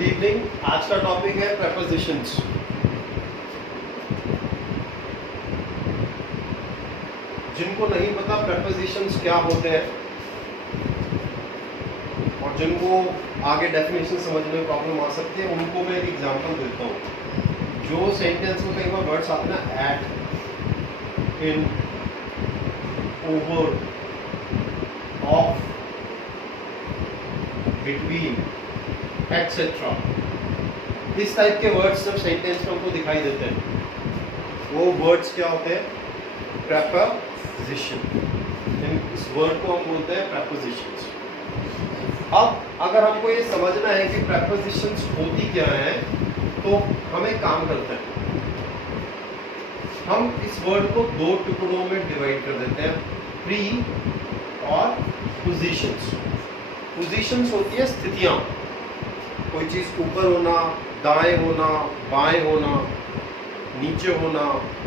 Good evening. आज का topic है प्रेपोजिशंस। जिनको नहीं पता प्रेपोजिशंस क्या होते हैं और जिनको आगे डेफिनेशन समझने में प्रॉब्लम आ सकती है, उनको मैं एक एग्जांपल देता हूँ। जो सेंटेंस में कई बार वर्ड्स आते हैं ना, at, in, over, of, between, etcetera, इस टाइप के वर्ड्स जब सेंटेंस में हमको दिखाई देते हैं, वो वर्ड्स क्या होते हैं? प्रेपोजिशन। इस वर्ड को हम बोलते हैं प्रेपोजिशंस। अब अगर हमको ये समझना है कि प्रेपोजिशंस होती क्या है, तो हम एक काम करते हैं, हम इस वर्ड को दो टुकड़ों में डिवाइड कर देते हैं, प्री और पोजीशंस। पोजीशंस होती है स्थितियां, कोई चीज ऊपर होना, दाएं होना, बाएं होना, नीचे होना,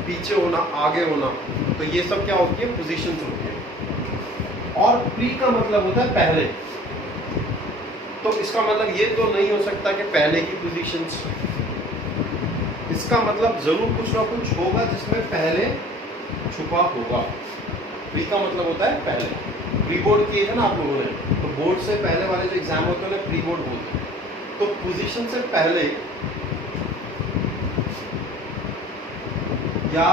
पीछे होना, आगे होना, तो ये सब क्या होती है? पोजीशंस होती है। और प्री का मतलब होता है पहले। तो इसका मतलब ये तो नहीं हो सकता कि पहले की पोजीशंस, इसका मतलब जरूर कुछ ना कुछ होगा जिसमें पहले छुपा होगा। प्री का मतलब होता है पहले। प्री बोर्ड किए थे ना आप लोगों ने, तो बोर्ड से पहले वाले जो एग्जाम होते हैं उन्हें प्री बोर्ड बोलते हैं। तो पोजीशन से पहले, या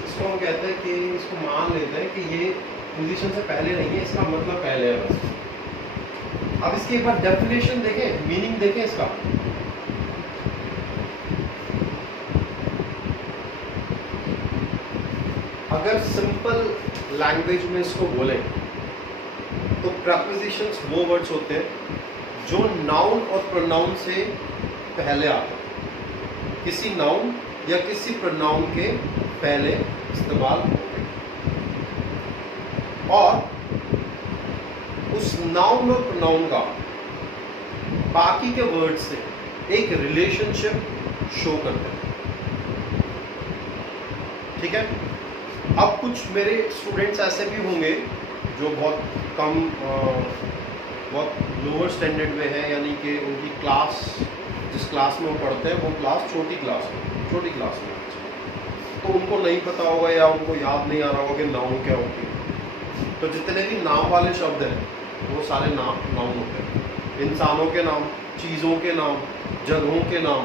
इसको हम कहते हैं कि इसको मान लेते हैं कि ये पोजीशन से पहले नहीं है, इसका मतलब पहले है बस। अब इसकी एक बार डेफिनेशन देखें, मीनिंग देखें इसका। अगर सिंपल लैंग्वेज में इसको बोलें तो प्रेपोजिशंस वो वर्ड्स होते हैं जो नाउन और प्रोनाउन से पहले आते हैं, किसी नाउन या किसी प्रोनाउन के पहले इस्तेमाल होते हैं, और उस नाउन और प्रोनाउन का बाकी के वर्ड से एक रिलेशनशिप शो करते हैं। ठीक है। अब कुछ मेरे स्टूडेंट्स ऐसे भी होंगे जो बहुत कम बहुत लोअर स्टैंडर्ड में है, यानी कि उनकी क्लास, जिस क्लास में वो पढ़ते हैं वो क्लास छोटी क्लास में, तो उनको नहीं पता होगा या उनको याद नहीं आ रहा होगा कि नाउन क्या होती है। तो जितने भी नाम वाले शब्द हैं वो सारे नाउन होते हैं। इंसानों के नाम, चीज़ों के नाम, जगहों के नाम,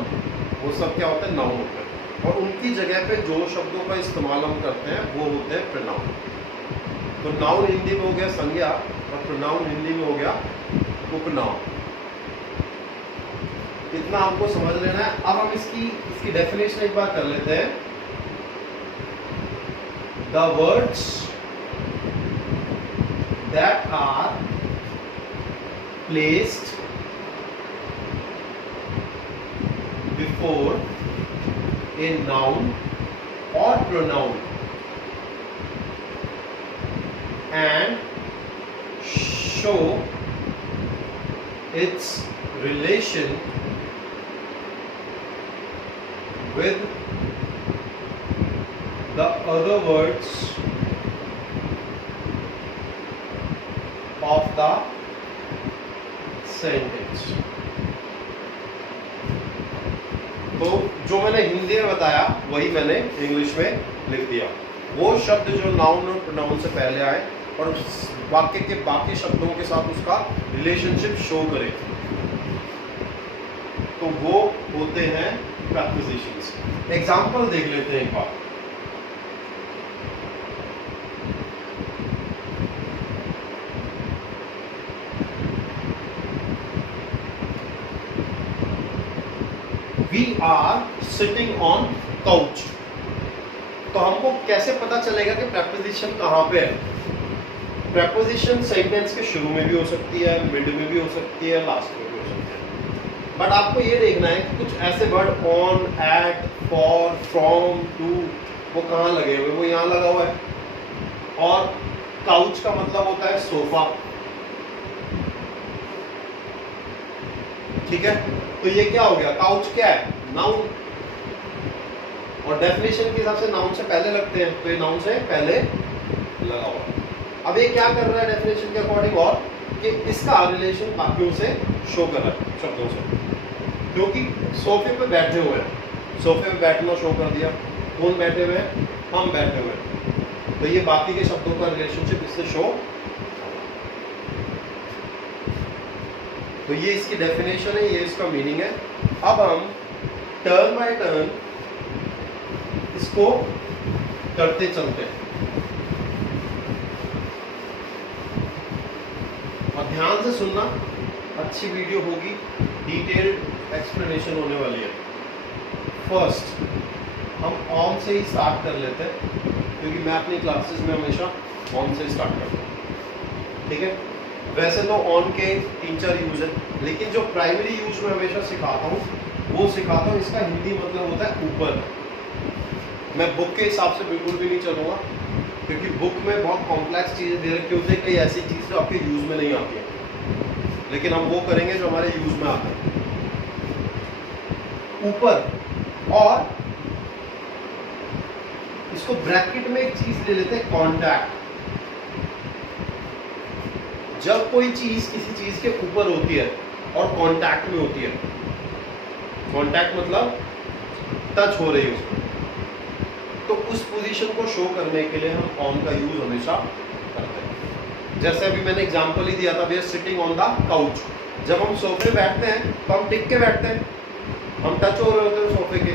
वो सब क्या होते हैं? नाउन होते हैं। और उनकी जगह पे जो शब्दों का इस्तेमाल हम करते हैं वो होते हैं प्रोनाउन। तो नाउन हिंदी में हो गया संज्ञा और प्रोनाउन हिंदी में हो गया उपनाम। इतना हमको समझ लेना है। अब हम इसकी डेफिनेशन एक बार कर लेते हैं। The words that are placed before a noun or pronoun and show its relation with the other words of the sentence। तो जो मैंने हिंदी में बताया वही मैंने इंग्लिश में लिख दिया। वो शब्द जो नाउन और प्रोनाउन से पहले आए और वाक्य के बाकी शब्दों के साथ उसका रिलेशनशिप शो करे, तो वो होते हैं प्रेपोजिशंस। एग्जांपल देख लेते हैं एक बार। We are sitting on couch। तो हमको कैसे पता चलेगा कि प्रेपोजिशन कहाँ पे है? प्रेपोजिशन सेंटेंस के शुरू में भी हो सकती है, मिड में भी हो सकती है, लास्ट में भी हो सकती है। बट आपको ये देखना है कि कुछ ऐसे word on, at, for, from, to, वो कहाँ लगे हुए? वो यहाँ लगा हुआ है। और काउच का मतलब होता है सोफा। ठीक है। तो ये क्या हो गया? काउच क्या है? नाउन। और डेफिनेशन के हिसाब से नाउन से पहले लगते हैं, तो ये नाउन से पहले लगा हुआ। अब ये क्या कर रहा है डेफिनेशन के अकॉर्डिंग? और कि इसका रिलेशन बाकियों से शो कर रहा है शब्दों से, क्योंकि सोफे पे बैठे हुए हैं, सोफे पे बैठना शो कर दिया, कौन बैठे हुए हैं, हम बैठे हुए हैं, तो ये बाकी के शब्दों का रिलेशनशिप इससे शो। तो ये इसकी डेफिनेशन है, ये इसका मीनिंग है। अब हम टर्न बाय टर्न इसको करते चलते हैं और ध्यान से सुनना, अच्छी वीडियो होगी, डिटेल्ड एक्सप्लेनेशन होने वाली है। फर्स्ट हम ऑन से ही स्टार्ट कर लेते हैं, क्योंकि मैं अपनी क्लासेस में हमेशा ऑन से स्टार्ट करता हूँ, ठीक है। वैसे तो ऑन के 3-4 यूज है, लेकिन जो प्राइमरी यूज में हमेशा सिखाता हूँ वो सिखाता हूँ, इसका हिंदी मतलब होता है ऊपर। मैं बुक के हिसाब से बिल्कुल भी नहीं चलूँगा, क्योंकि बुक में बहुत कॉम्प्लेक्स चीज़ें दे रखी होती है, कई ऐसी चीज़ जो आपके यूज़ में नहीं आती है, लेकिन हम वो करेंगे जो हमारे यूज़ में आता है। ऊपर, और इसको ब्रैकेट में एक चीज़ ले लेते हैं, कॉन्टैक्ट। जब कोई चीज़ किसी चीज़ के ऊपर होती है और कॉन्टैक्ट में होती है, कॉन्टैक्ट मतलब टच हो रही है उसको, तो उस पोजीशन को शो करने के लिए हम ऑन का यूज हमेशा करते हैं। जैसे अभी मैंने एग्जांपल ही दिया था, we are sitting on the couch. जब हम सोफे बैठते हैं तो हम टिक के बैठते हैं, हम टच हो रहे होते हैं सोफे के,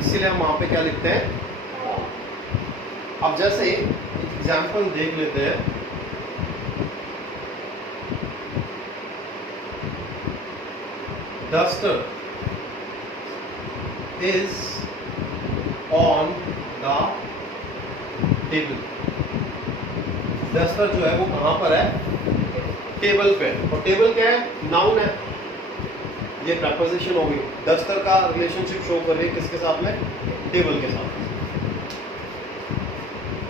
इसीलिए हम वहां पे क्या लिखते हैं, ऑन। अब जैसे एग्जांपल देख लेते हैं, duster is on the table। Duster जो है वो कहां पर है, टेबल पे। और टेबल क्या है, नाउन है, ये प्रपोजिशन होगी। डस्टर का रिलेशनशिप शो कर रही है किसके साथ में, टेबल के साथ,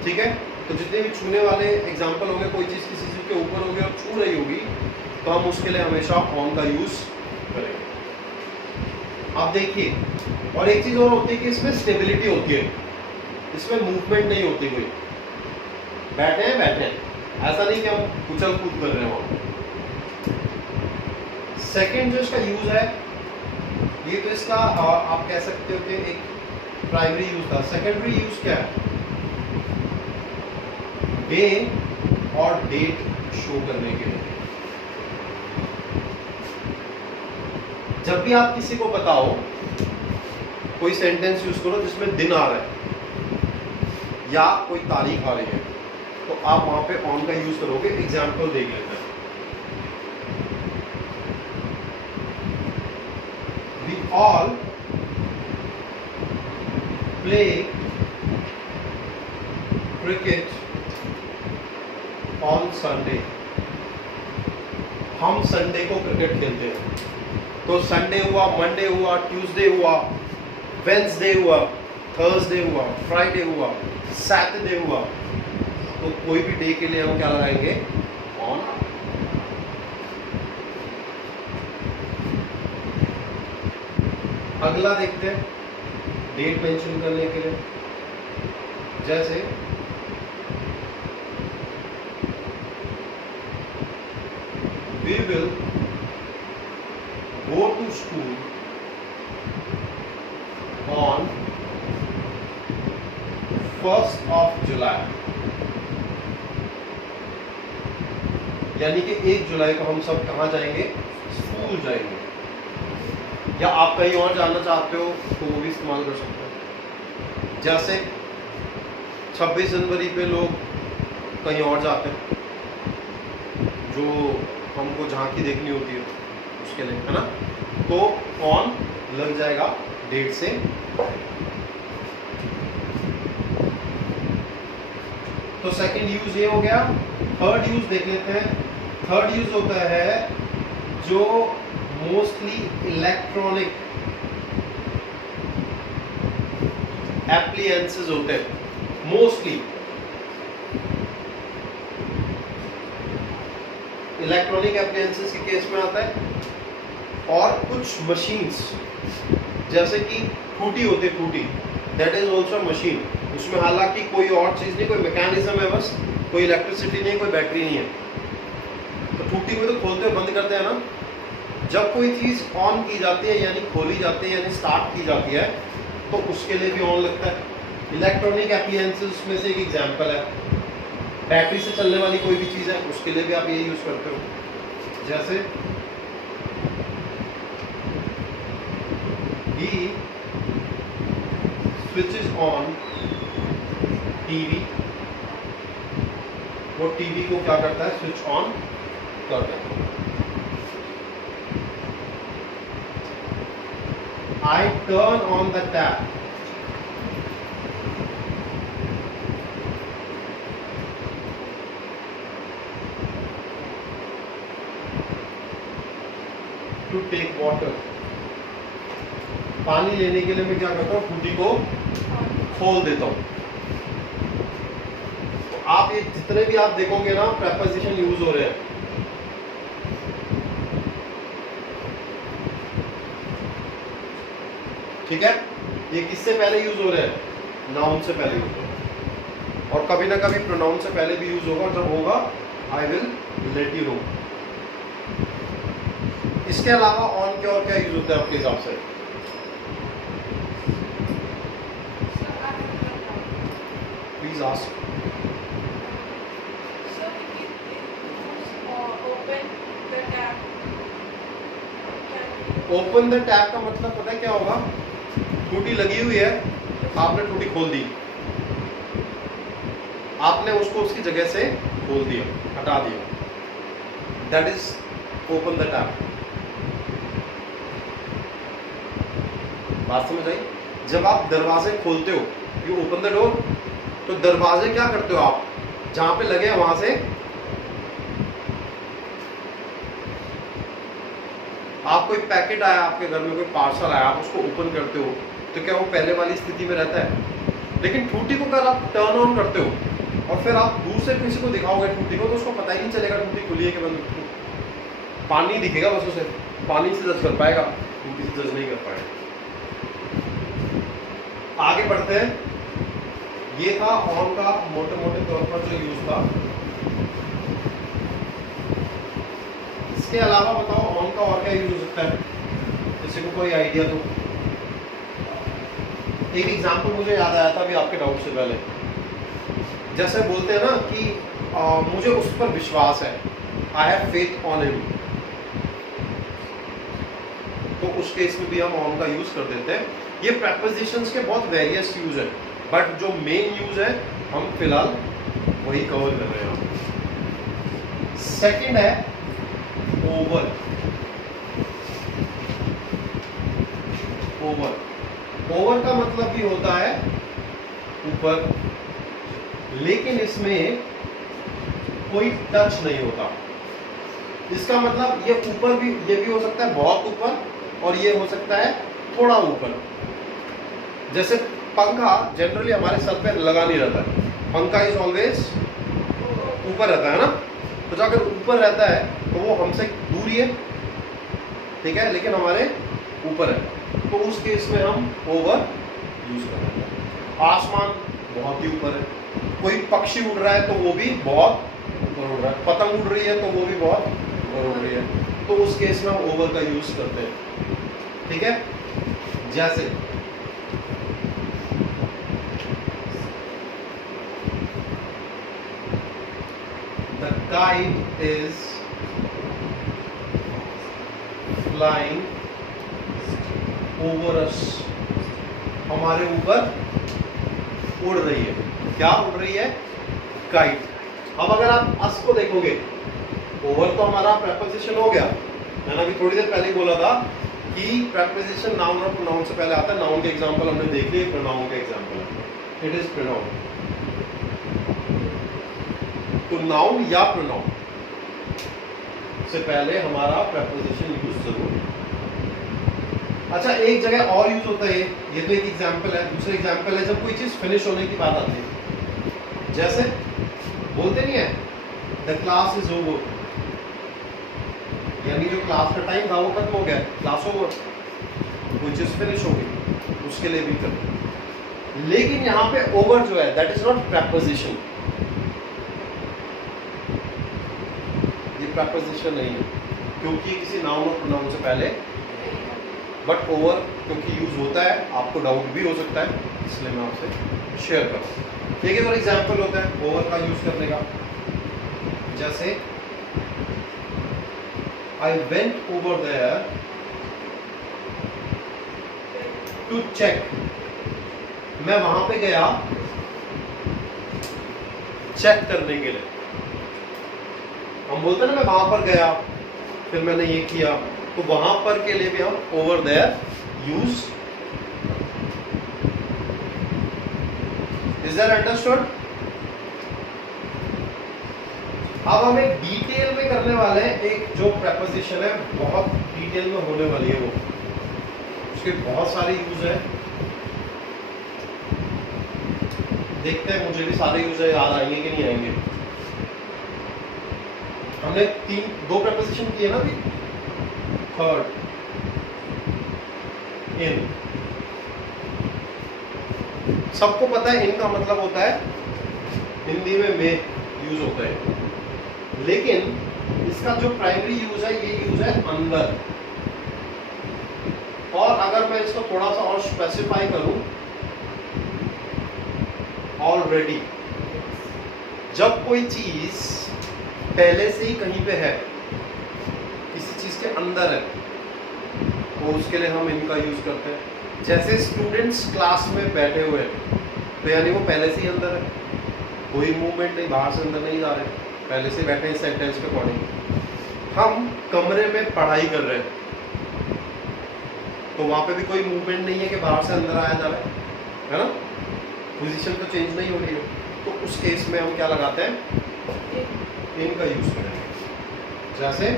ठीक है। तो जितने भी छूने वाले एग्जांपल होंगे, कोई चीज किसी चीज के ऊपर होगी और छू रही होगी, तो हम उसके लिए हमेशा ऑन का यूज करेंगे। आप देखिए, और एक चीज और होती है कि इसमें स्टेबिलिटी होती है, इसमें मूवमेंट नहीं होती कोई, बैठे हैं बैठे हैं, ऐसा नहीं कि हम उछल कूद कर रहे हो। सेकंड जो इसका यूज है, ये तो इसका आप कह सकते हो कि एक प्राइमरी यूज था। सेकेंडरी यूज क्या है, डे और डेट शो करने के लिए। जब भी आप किसी को बताओ, कोई सेंटेंस यूज करो जिसमें दिन आ रहा है या कोई तारीख आ रही है, तो आप वहां पे ऑन का यूज करोगे। एग्जाम्पल देख लेते हैं, we all play cricket on Sunday. हम संडे को क्रिकेट खेलते हैं, तो संडे हुआ, मंडे हुआ, ट्यूसडे हुआ, वेंसडे हुआ, थर्सडे हुआ, फ्राइडे हुआ, सैटरडे हुआ, तो कोई भी डे के लिए हम क्या लगाएंगे, ऑन। अगला देखते हैं, डेट मेंशन करने के लिए, जैसे we will go to school on 1st of July, यानी कि 1 जुलाई को हम सब कहाँ जाएंगे, स्कूल जाएंगे। या आप कहीं और जाना चाहते हो तो वो भी इस्तेमाल कर सकते हो। जैसे 26 जनवरी पे लोग कहीं और जाते हैं, जो हमको झांकी देखनी होती है उसके लिए, है ना, तो ऑन लग जाएगा डेट से। तो सेकंड यूज ये हो गया। थर्ड यूज देख लेते हैं। थर्ड यूज होता है जो मोस्टली इलेक्ट्रॉनिक एप्लियंसेस होते हैं, मोस्टली इलेक्ट्रॉनिक एप्लियंसेस के केस में आता है। और कुछ मशीन्स, जैसे कि फ्रूटी होती है, Frooti that is also machine. उसमें हालांकि कोई और चीज नहीं, कोई मैकेनिज्म है, बस कोई इलेक्ट्रिसिटी नहीं, कोई बैटरी नहीं है, तो टूटी हुई तो खोलते हुए बंद करते हैं ना। जब कोई चीज़ ऑन की जाती है यानी खोली जाती है यानी स्टार्ट की जाती है तो उसके लिए भी ऑन लगता है। इलेक्ट्रॉनिक एप्लियंसेस में से एक एग्जांपल है, बैटरी से चलने वाली कोई भी चीज़ है उसके लिए भी आप ये यूज़ करते हो। जैसे ही स्विचेस ऑन टीवी, वो टीवी को क्या करता है, स्विच ऑन कर देता है। I turn on the tap to take water. पानी लेने के लिए मैं क्या करता हूँ, टूटी को खोल देता हूँ। तो आप ये जितने भी आप देखोगे ना प्रेपोजिशन यूज हो रहे हैं, ठीक है, ये किससे पहले यूज हो रहे हैं, नाउन से पहले यूज हो रहे हैं, और कभी ना कभी प्रोनाउन से पहले भी यूज होगा। जब होगा I will let you know. इसके अलावा ऑन के और क्या यूज होता है आपके हिसाब से? Please ask. Open the tap का मतलब पता है क्या होगा? टूटी लगी हुई है, आपने टूटी खोल दी, आपने उसको उसकी जगह से खोल दिया, हटा दिया, that is open the tap. बात समझ आई? जब आप दरवाजे खोलते हो, यू ओपन द डोर, तो दरवाजे क्या करते हो आप, जहां पे लगे हैं वहां से आप कोई पैकेट आया आपके घर में, कोई पार्सल आया, आप उसको ओपन करते हो, तो क्या वो पहले वाली स्थिति में रहता है? लेकिन टूटी को अगर आप टर्न ऑन करते हो और फिर आप दूर से किसी को दिखाओगे टूटी को, तो उसको पता ही नहीं चलेगा टूटी खुली है कि बंद। पानी दिखेगा बस उसे, पानी से जज कर पाएगा, टूटी से जज नहीं कर पाएगा। आगे बढ़ते हैं। ये था ऑन का मोटे मोटे तौर पर जो यूज था। इसके अलावा बताओ ऑन का और क्या यूज हो सकता है, किसी को कोई आइडिया तो? एक एग्जांपल मुझे याद आया था अभी आपके डाउट से पहले। जैसे बोलते हैं ना कि मुझे उस पर विश्वास है, I have faith on him, तो उस केस में भी हम ऑन का यूज कर देते हैं। ये प्रेपोजिशंस के बहुत वेरियस यूज है, बट जो मेन यूज है हम फिलहाल वही कवर कर रहे हैं। सेकंड है ओवर। ओवर, ओवर का मतलब भी होता है ऊपर, लेकिन इसमें कोई टच नहीं होता। इसका मतलब ये ऊपर भी, ये भी हो सकता है बहुत ऊपर, और ये हो सकता है थोड़ा ऊपर। जैसे पंखा जनरली हमारे सर पे लगा नहीं रहता है, पंखा इज ऑलवेज ऊपर रहता है ना, तो अगर ऊपर रहता है तो वो हमसे दूर ही है, ठीक है, लेकिन हमारे ऊपर है, तो उस केस में हम ओवर यूज कर रहे हैं। आसमान बहुत ही ऊपर है, कोई पक्षी उड़ रहा है तो वो भी बहुत ऊपर उड़ रहा है, पतंग उड़ रही है तो वो भी बहुत ऊपर उड़ रही है, तो उस केस में हम ओवर का यूज करते हैं, ठीक है। जैसे the kite is flying over us, हमारे ऊपर उड़ रही है। क्या उड़ रही है? काइट। अब अगर आप अस को देखोगे, ओवर तो हमारा प्रेपोजिशन हो गया, मैंने अभी थोड़ी देर पहले ही बोला था कि प्रेपोजिशन नाउन और प्रोनाउन से पहले आता है। नाउन के एग्जांपल हमने देख लिए, प्रोनाउन का एग्जांपल है, इट इज प्रोनाउन। तो नाउन या प्रोनाउन से पहले हमारा प्रेपोजिशन यूज जरूर। अच्छा, एक जगह और यूज होता है, ये तो एक एग्जांपल है। दूसरा एग्जांपल है जब कोई चीज फिनिश होने की बात आती है, जैसे बोलते नहीं है द क्लास इज ओवर, यानी जो क्लास का टाइम था वो खत्म हो गया, क्लास ओवर, कोई चीज फिनिश हो गई, उसके लिए भी करते। लेकिन यहाँ पे ओवर जो है दैट इज नॉट प्रेपोजिशन, ये प्रपोजिशन नहीं है, क्योंकि किसी नाउन और प्रोनाउन से पहले, बट ओवर क्योंकि यूज होता है, आपको डाउट भी हो सकता है, इसलिए मैं आपसे शेयर कर रहा हूँ। ठीक है, और एग्जाम्पल होता है ओवर का यूज करने का, जैसे I went over there to check, मैं वहां पे गया चेक करने के लिए। हम बोलते हैं ना मैं वहां पर गया फिर मैंने ये किया, तो वहां पर के लिए भी हम over there use. Is that understood? अब हम एक डिटेल में करने वाले हैं, एक जो प्रपोजिशन है बहुत डिटेल में होने वाली है, वो उसके बहुत सारे यूज है। देखते हैं, मुझे भी सारे यूज याद आएंगे कि नहीं आएंगे। हमने दो प्रपोजिशन किए ना अभी, थर्ड इन, सबको पता है इन का मतलब होता है हिंदी में यूज होता है, लेकिन इसका जो प्राइमरी यूज है ये यूज है अंदर। और अगर मैं इसको थोड़ा सा और स्पेसिफाई करूं, ऑलरेडी जब कोई चीज पहले से ही कहीं पे है, किसी चीज के अंदर है, तो उसके लिए हम इनका यूज करते हैं। जैसे स्टूडेंट्स क्लास में बैठे हुए हैं, तो यानी वो पहले से ही अंदर है, कोई मूवमेंट नहीं, बाहर से अंदर नहीं जा रहे, पहले से बैठे हैं सेंटेंस के अकॉर्डिंग। हम कमरे में पढ़ाई कर रहे हैं, तो वहां पे भी कोई मूवमेंट नहीं है कि बाहर से अंदर आया जा रहा है ना, पोजीशन तो चेंज नहीं हो रही है। तो उस केस में हम क्या लगाते हैं, इनका यूज करेंगे। जैसे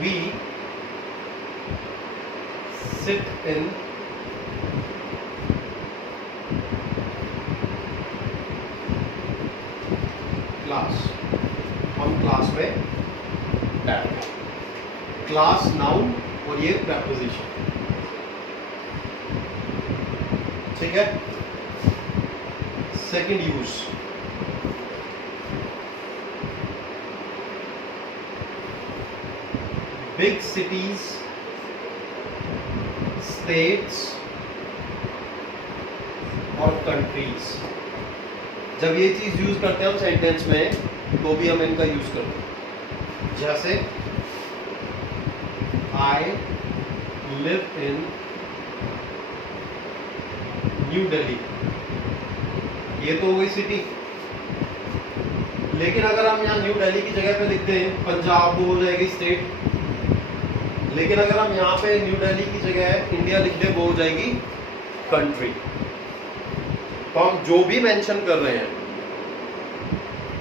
वी सिट इन क्लास, हम क्लास में बैठे। क्लास नाउन और ये प्रपोजिशन, ठीक है। Second use, big cities, states और कंट्रीज। जब ये चीज यूज करते हैं हम सेंटेंस में, तो भी हम इनका यूज करते हैं। जैसे I live in new Delhi, ये तो हो गई सिटी, लेकिन अगर हम यहाँ न्यू दिल्ली की जगह पे लिखते हैं पंजाब, तो हो जाएगी स्टेट। लेकिन अगर हम यहाँ पे न्यू दिल्ली की जगह इंडिया लिख दें, वो हो जाएगी कंट्री। तो हम जो भी मेंशन कर रहे हैं,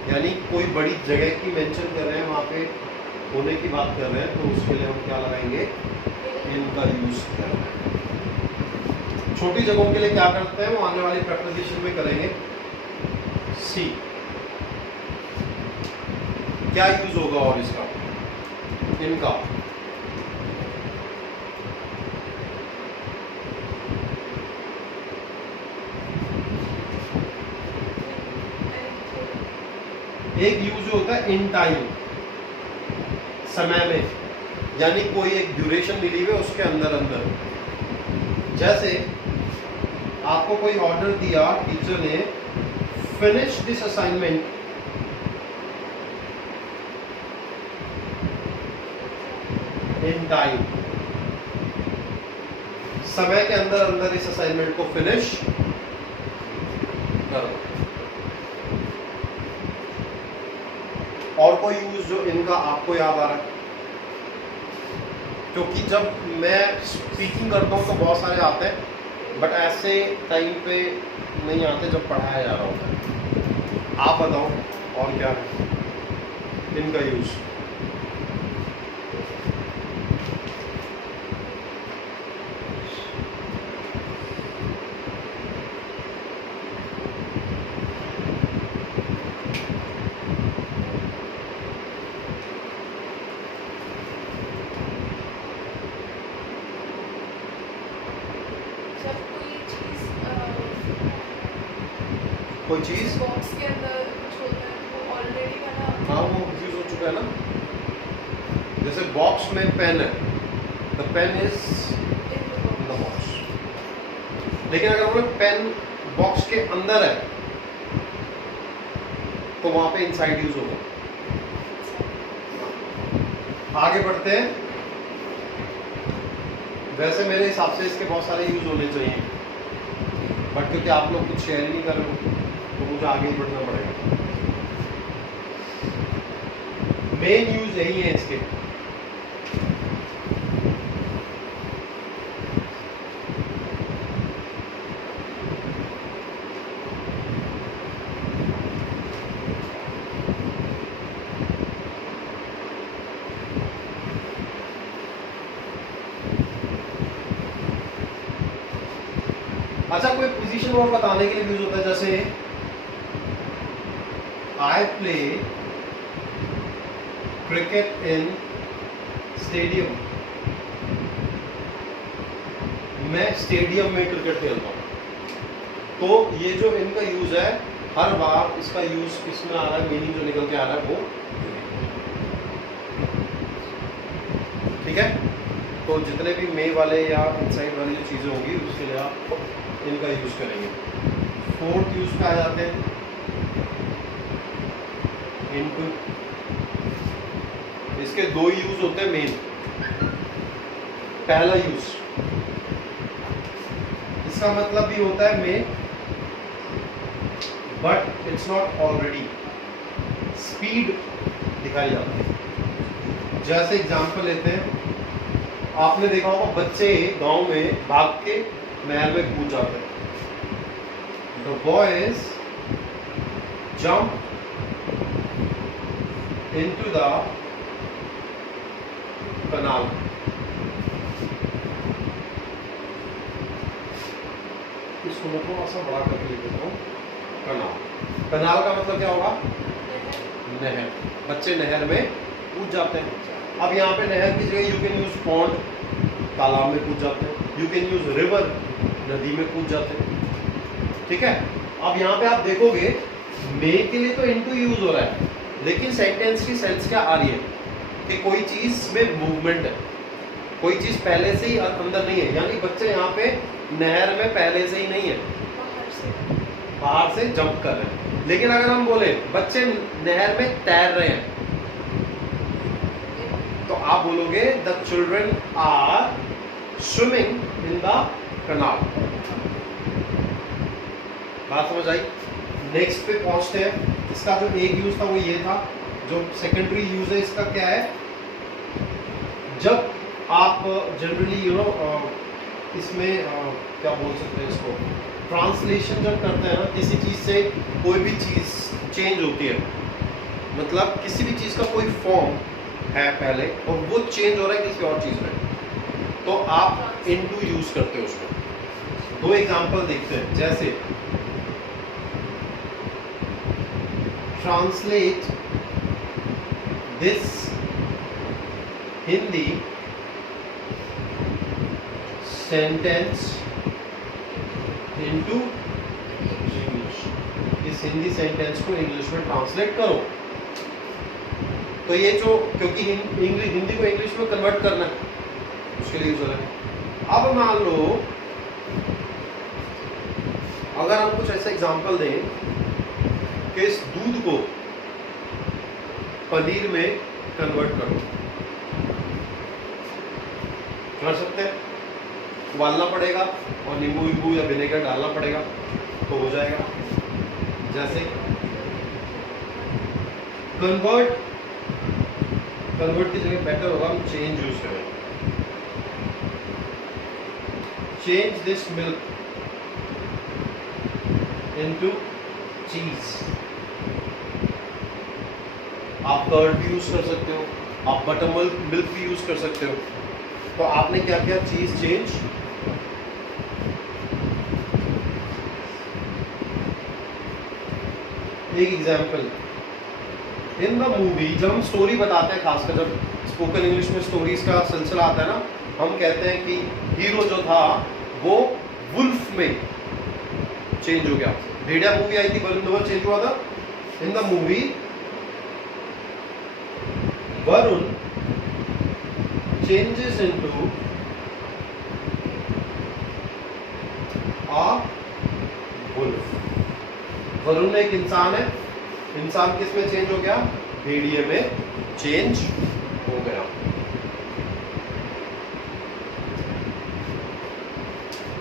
यानी कोई बड़ी जगह की मेंशन कर रहे हैं, वहां पे होने की बात कर रहे हैं, तो उसके लिए हम क्या लगाएंगे, इनका यूज कर रहे हैं। छोटी जगहों के लिए क्या करते हैं, वो आने वाली प्रपोजिशन में करेंगे। सी, क्या यूज होगा और इसका, इनका एक यूज होता है इन टाइम, समय में, यानी कोई एक ड्यूरेशन मिली हुई है उसके अंदर अंदर। जैसे आपको कोई ऑर्डर दिया टीचर ने, finish this assignment in time, समय के अंदर अंदर इस असाइनमेंट को फिनिश करो। और कोई यूज जो इनका आपको याद आ रहा है, क्योंकि जब मैं स्पीकिंग करता हूँ तो बहुत सारे आते हैं, बट ऐसे टाइम पे नहीं आते जब पढ़ाया जा रहा होता है। आप बताओ और क्या है इनका यूज। कोई चीज बॉक्स के अंदर कुछ होता हाँ वो यूज हो चुका है ना, जैसे बॉक्स में पेन है, the pen is in the box. लेकिन अगर हम लोग पेन बॉक्स के अंदर है तो वहां पे इनसाइड यूज होगा। आगे बढ़ते हैं। वैसे मेरे हिसाब से इसके बहुत सारे यूज होने चाहिए, बट क्योंकि आप लोग कुछ शेयर ही नहीं कर रहे हो तो मुझे आगे ही बढ़ना पड़ेगा। मेन यूज यही है इसके। अच्छा, कोई पोजीशन और बताने के लिए यूज होता है, जैसे I play cricket in stadium, मैं स्टेडियम में क्रिकेट खेलता हूं। तो ये जो इनका यूज है, हर बार इसका यूज किसमें आ रहा है, मीनिंग जो निकल के आ रहा है वो, ठीक है। तो जितने भी मे वाले या इनसाइड वाली जो चीजें होंगी उसके लिए आप इनका यूज करेंगे। फोर्थ यूज पे आ जाते हैं, इनटू। इसके दो यूज होते हैं मेन। पहला यूज, इसका मतलब भी होता है main, but it's not already, speed दिखाई जाती है। जैसे एग्जांपल लेते हैं, आपने देखा होगा बच्चे गांव में भाग के नहर में कूद जाते हैं। The boys jump into the कनाल। इसको मैं थोड़ा सा बड़ा करके लिख देता हूँ, कनाल। कनाल का मतलब क्या होगा, नहर। बच्चे नहर में कूद जाते हैं। अब यहाँ पे नहर की जगह यू कैन यूज पॉन्ड, तालाब में कूद जाते हैं। यू कैन यूज रिवर, नदी में कूद जाते हैं, ठीक है। अब यहाँ पे आप देखोगे मे के लिए तो इनटू यूज हो रहा है, लेकिन सेंटेंस की सेंस क्या आ रही है कि कोई चीज में मूवमेंट है, कोई चीज पहले से ही अंदर नहीं है। यानी बच्चे यहाँ पे नहर में पहले से ही नहीं है, बाहर से जंप कर रहे हैं। लेकिन अगर हम बोले बच्चे नहर में तैर रहे हैं, तो आप बोलोगे the children are swimming in the canal. बात समझ आई। नेक्स्ट पे पहुंचते हैं। इसका जो एक यूज था वो ये था। जो सेकेंडरी यूज है इसका क्या है, जब आप जनरली इसमें क्या बोल सकते हैं इसको, ट्रांसलेशन जब करते हैं ना, किसी चीज से कोई भी चीज चेंज होती है, मतलब किसी भी चीज का कोई फॉर्म है पहले और वो चेंज हो रहा है किसी और चीज में, तो आप इनटू यूज करते हो उसको। दो एग्जांपल देखते हैं। जैसे translate this Hindi sentence into English. इस हिंदी सेंटेंस को इंग्लिश में ट्रांसलेट करो। तो ये जो, क्योंकि हिंदी को इंग्लिश में कन्वर्ट करना है, उसके लिए यूज हो रहा है। अब मान लो अगर हम कुछ ऐसा एग्जांपल दें कि इस दूध को पनीर में कन्वर्ट करो, कर सकते हैं। उबालना पड़ेगा और नींबू या विनेगर डालना पड़ेगा तो हो जाएगा। जैसे कन्वर्ट की जगह बेटर होगा हम चेंज यूज करें। चेंज दिस मिल्क इनटू चीज। आप कर्ड भी यूज कर सकते हो, आप बटर मिल्क भी यूज कर सकते हो। तो आपने क्या किया, चीज चेंज। एक एग्जाम्पल, इन द मूवी, जब हम स्टोरी बताते हैं, खासकर जब स्पोकन इंग्लिश में स्टोरीज का सिलसिला आता है ना, हम कहते हैं कि हीरो जो था वो वुल्फ में चेंज हो गया। भेड़िया मूवी आई थी, वरुण धवन चेंज हुआ था। In the movie Varun changes into a wolf. Varun एक इंसान है, इंसान किस में चेंज हो गया? भेड़िए में चेंज हो गया।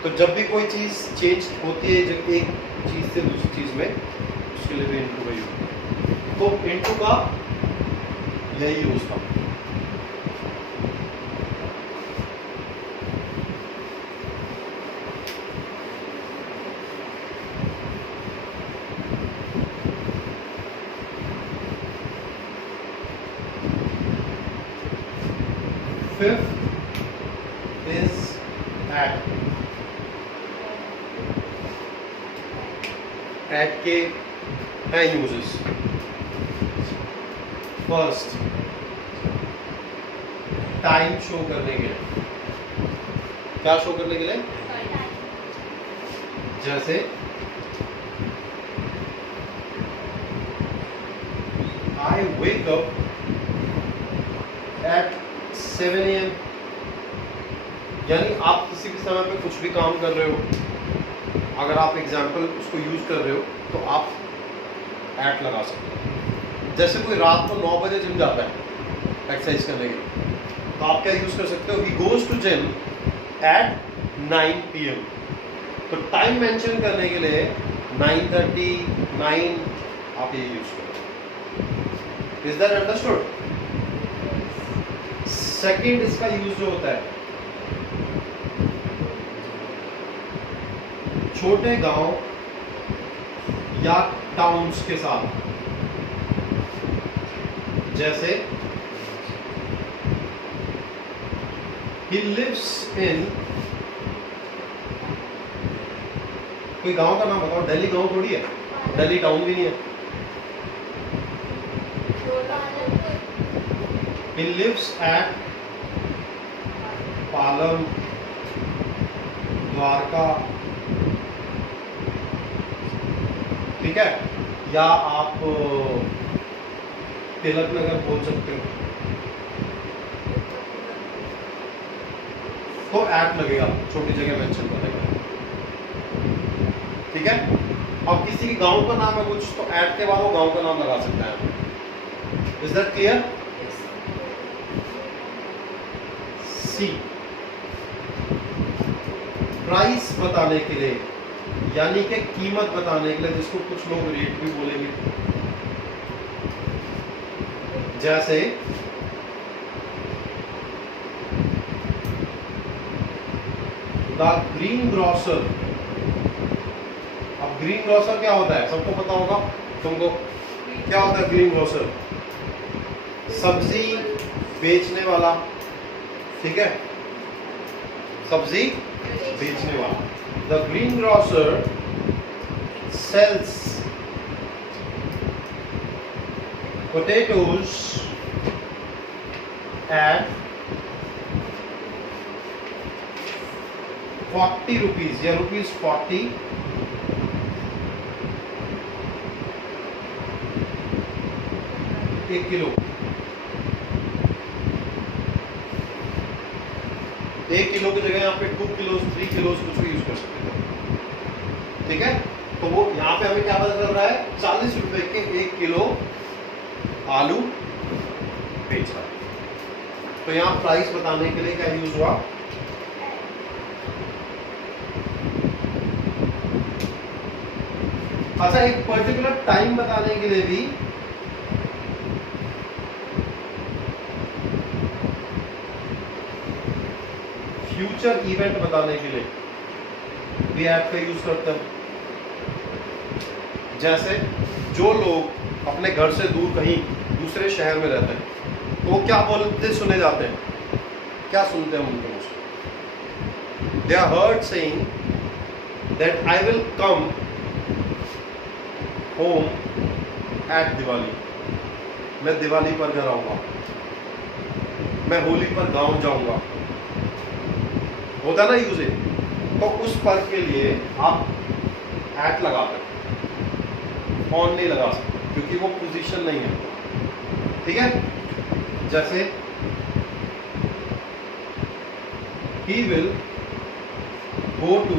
तो जब भी कोई चीज चेंज होती है, जब एक चीज से दूसरी चीज में, उसके लिए भी इंटू का यूज। तो इंटू का यही यूज था। Fifth is at. At के हैं यूजेस। फर्स्ट, टाइम शो करने के लिए। क्या शो करने के लिए? जैसे I wake up at 7 AM, यानी आप किसी भी समय पे कुछ भी काम कर रहे हो, अगर आप एग्जाम्पल उसको यूज कर रहे हो तो आप एट लगा सकते हो। जैसे कोई रात को 9 बजे जिम जाता है एक्सरसाइज करने के लिए, तो आप क्या यूज कर सकते हो? He goes to gym at 9 PM। तो टाइम मेंशन करने के लिए 9:30, 9 आप ये यूज करो। Is that understood? सेकेंड इसका यूज जो होता है, छोटे गांव या टाउन्स के साथ, जैसे he lives in, कोई गांव का नाम बताओ। दिल्ली गांव थोड़ी है, दिल्ली टाउन भी नहीं है। he lives at Palam, Dwarka, ठीक है, या आप तिलक नगर बोल सकते हो। तो ऐट लगेगा, छोटी जगह मेंशन करेगा, ठीक है। अब किसी के गांव का नाम है कुछ, तो ऐट के बाद वो गांव का नाम लगा सकता है। Is that clear? See, price बताने के लिए, यानी कि कीमत बताने के लिए, जिसको कुछ लोग रेट भी बोलेंगे। जैसे द ग्रीन ग्रोसर। अब ग्रीन ग्रोसर क्या होता है? सबको पता होगा। तुमको क्या होता है ग्रीन ग्रोसर? सब्जी बेचने वाला, ठीक है, सब्जी बेचने वाला। The greengrocer sells potatoes at 40 rupees या ₹40 1 किलो। 1 किलो की जगह यहाँ पे 2 किलो 3 किलो कुछ भी यूज कर सकते हो, ठीक है। तो वो यहाँ पे हमें क्या पता चल रहा है? 40 रुपए के 1 किलो आलू बेच रहा है। तो यहाँ प्राइस बताने के लिए क्या यूज हुआ? अच्छा, एक पर्टिकुलर टाइम बताने के लिए भी फ्यूचर इवेंट बताने के लिए भी ऐप का यूज करते हैं। जैसे जो लोग अपने घर से दूर कहीं दूसरे शहर में रहते हैं, तो वो क्या बोलते सुने जाते हैं? क्या सुनते हैं उनके मुंह से? They are heard saying that I will come home at Diwali. मैं दिवाली पर घर आऊंगा, मैं होली पर गांव जाऊंगा, होता ना यूज। तो उस पर के लिए आप एट लगाते हैं, ऑन नहीं लगा सकते क्योंकि वो पोजीशन नहीं है, ठीक है। जैसे he will go to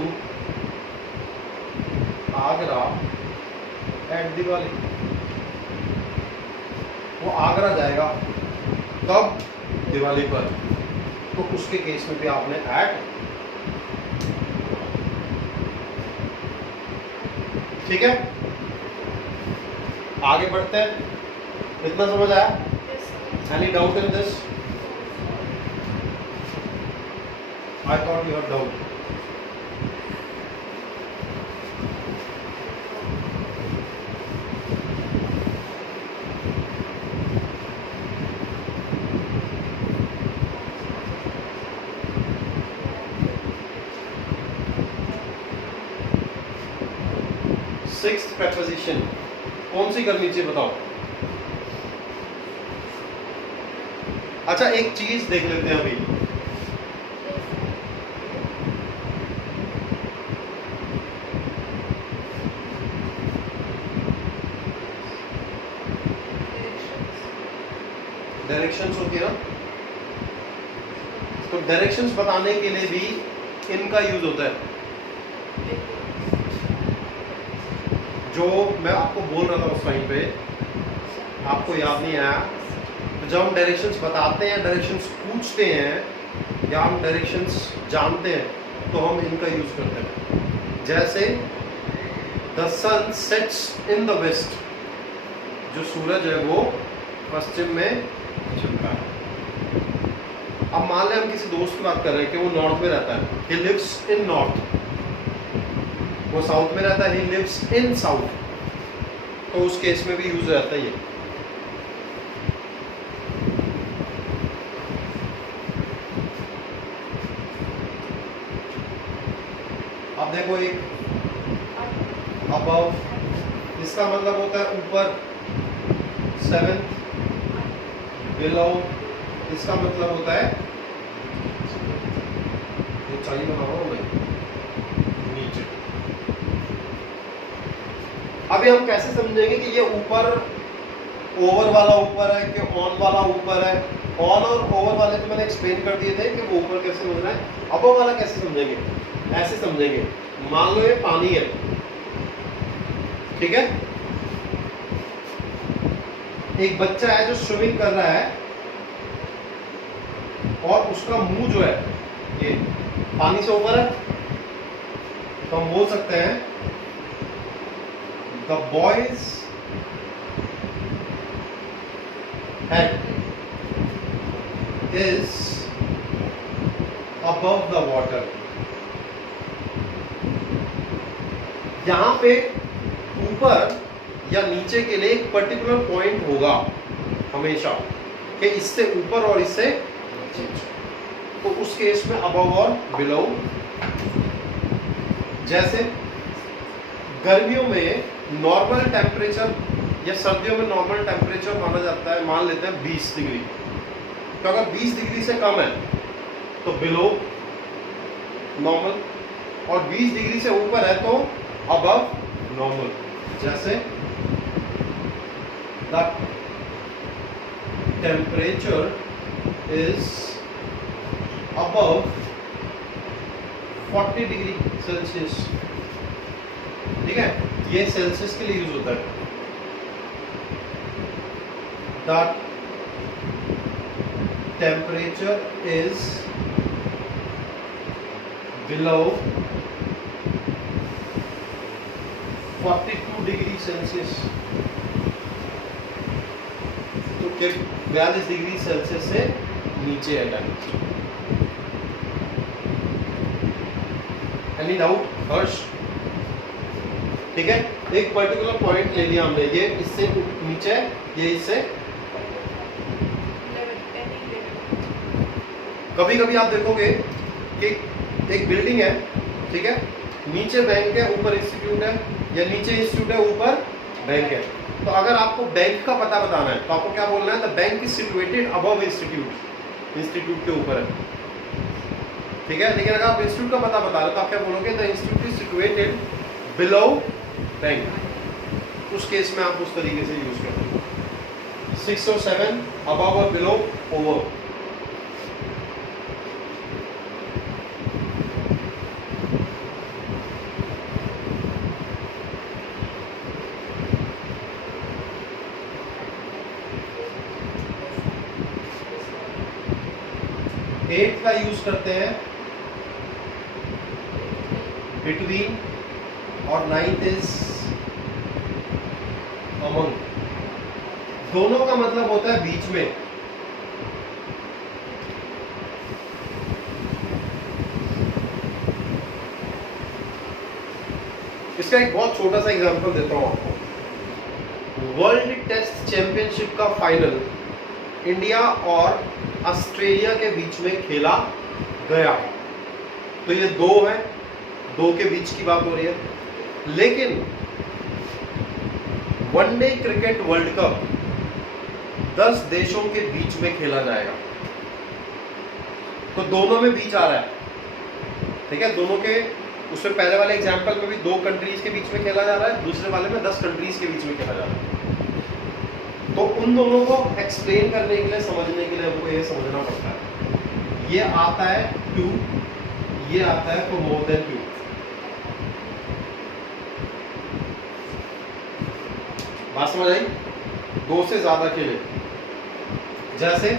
Agra at Diwali, वो आगरा जाएगा कब? दिवाली पर। तो उसके केस में भी आपने एट, ठीक है। आगे बढ़ते हैं, इतना समझ आया? Any doubt in this? I thought you have doubt. Sixth preposition कौन सी करनी चाहिए बताओ? अच्छा एक चीज देख लेते हैं अभी, डायरेक्शंस होती है ना, तो डायरेक्शंस बताने के लिए भी इनका यूज होता है। जो मैं आपको बोल रहा था उस टाइम पे आपको याद नहीं आया, तो जब हम डायरेक्शंस बताते हैं, डायरेक्शंस पूछते हैं या हम डायरेक्शंस जानते हैं तो हम इनका यूज करते हैं। जैसे the sun sets in the west, जो सूरज है वो पश्चिम में छिपता है। अब मान लें हम किसी दोस्त की बात कर रहे हैं कि वो नॉर्थ में रहता है, ही लिव्स इन नॉर्थ, वो साउथ में रहता है, ही लिव्स इन साउथ, तो उस केस में भी यूज रहता है ये। अब देखो एक अबव, इसका मतलब होता है ऊपर, 7 बिलो, इसका मतलब होता है ये चाहिए बना रहा हूं मैं, नीचे। अभी हम कैसे समझेंगे कि ये ऊपर ओवर वाला ऊपर है कि ऑन वाला ऊपर है? ऑन और ओवर वाले तो मैंने एक्सप्लेन कर दिए थे कि वो ऊपर कैसे समझना है। अबव वाला कैसे समझेंगे? ऐसे समझेंगे, मान लो ये पानी है, ठीक है, एक बच्चा है जो स्विमिंग कर रहा है और उसका मुंह जो है ये पानी से ऊपर है, तो हम बोल सकते हैं the boys head is above the water. यहां पे ऊपर या नीचे के लिए एक पर्टिकुलर पॉइंट होगा हमेशा कि इससे ऊपर और इससे, तो उस केस में अबव और बिलो। जैसे गर्मियों में नॉर्मल टेम्परेचर या सर्दियों में नॉर्मल टेम्परेचर माना जाता है, मान लेते हैं 20 डिग्री, तो अगर 20 डिग्री से कम है तो बिलो नॉर्मल, और 20 डिग्री से ऊपर है तो अबव नॉर्मल। जैसे the temperature is above 40 degree Celsius, ठीक है, ये सेल्सियस के लिए यूज होता है। The temperature is below 42 degree Celsius, तो 42 डिग्री सेल्सियस से नीचे है टेम्परेचर। एनी डाउट हर्ष? ठीक है, एक पर्टिकुलर पॉइंट ले लिया हमने, ये इससे नीचे है, ये इससे। कभी कभी आप देखोगे कि एक बिल्डिंग है, ठीक है, नीचे बैंक है, ऊपर इंस्टीट्यूट है, या नीचे इंस्टीट्यूट है, ऊपर बैंक है। तो अगर आपको बैंक का पता बताना है तो आपको क्या बोलना है? The bank is situated above institute, institute के ऊपर है, ठीक है। लेकिन अगर आप इंस्टीट्यूट का पता बता रहे हो तो आप क्या बोलोगे? The institute is situated below bank. उस केस में आप उस तरीके से यूज करते हो। 6 or 7 above or below over. At का यूज करते हैं बिटवीन और नाइन्थ इज अमंग। दोनों का मतलब होता है बीच में। इसका एक बहुत छोटा सा एग्जांपल देता हूं आपको। वर्ल्ड टेस्ट चैंपियनशिप का फाइनल इंडिया और ऑस्ट्रेलिया के बीच में खेला गया। तो ये दो है, दो के बीच की बात हो रही है। लेकिन वनडे क्रिकेट वर्ल्ड कप 10 देशों के बीच में खेला जाएगा। तो दोनों में बीच आ रहा है, ठीक है। दोनों के, उसमें पहले वाले एग्जांपल में भी 2 कंट्रीज के बीच में खेला जा रहा है, दूसरे वाले में 10 कंट्रीज के बीच में खेला जा रहा है। तो उन दोनों को एक्सप्लेन करने के लिए, समझने के लिए हमको ये समझना पड़ता है। ये आता है 2, ये आता है फॉर मोर देन 2। बात समझ आई? 2 से ज्यादा खेले, जैसे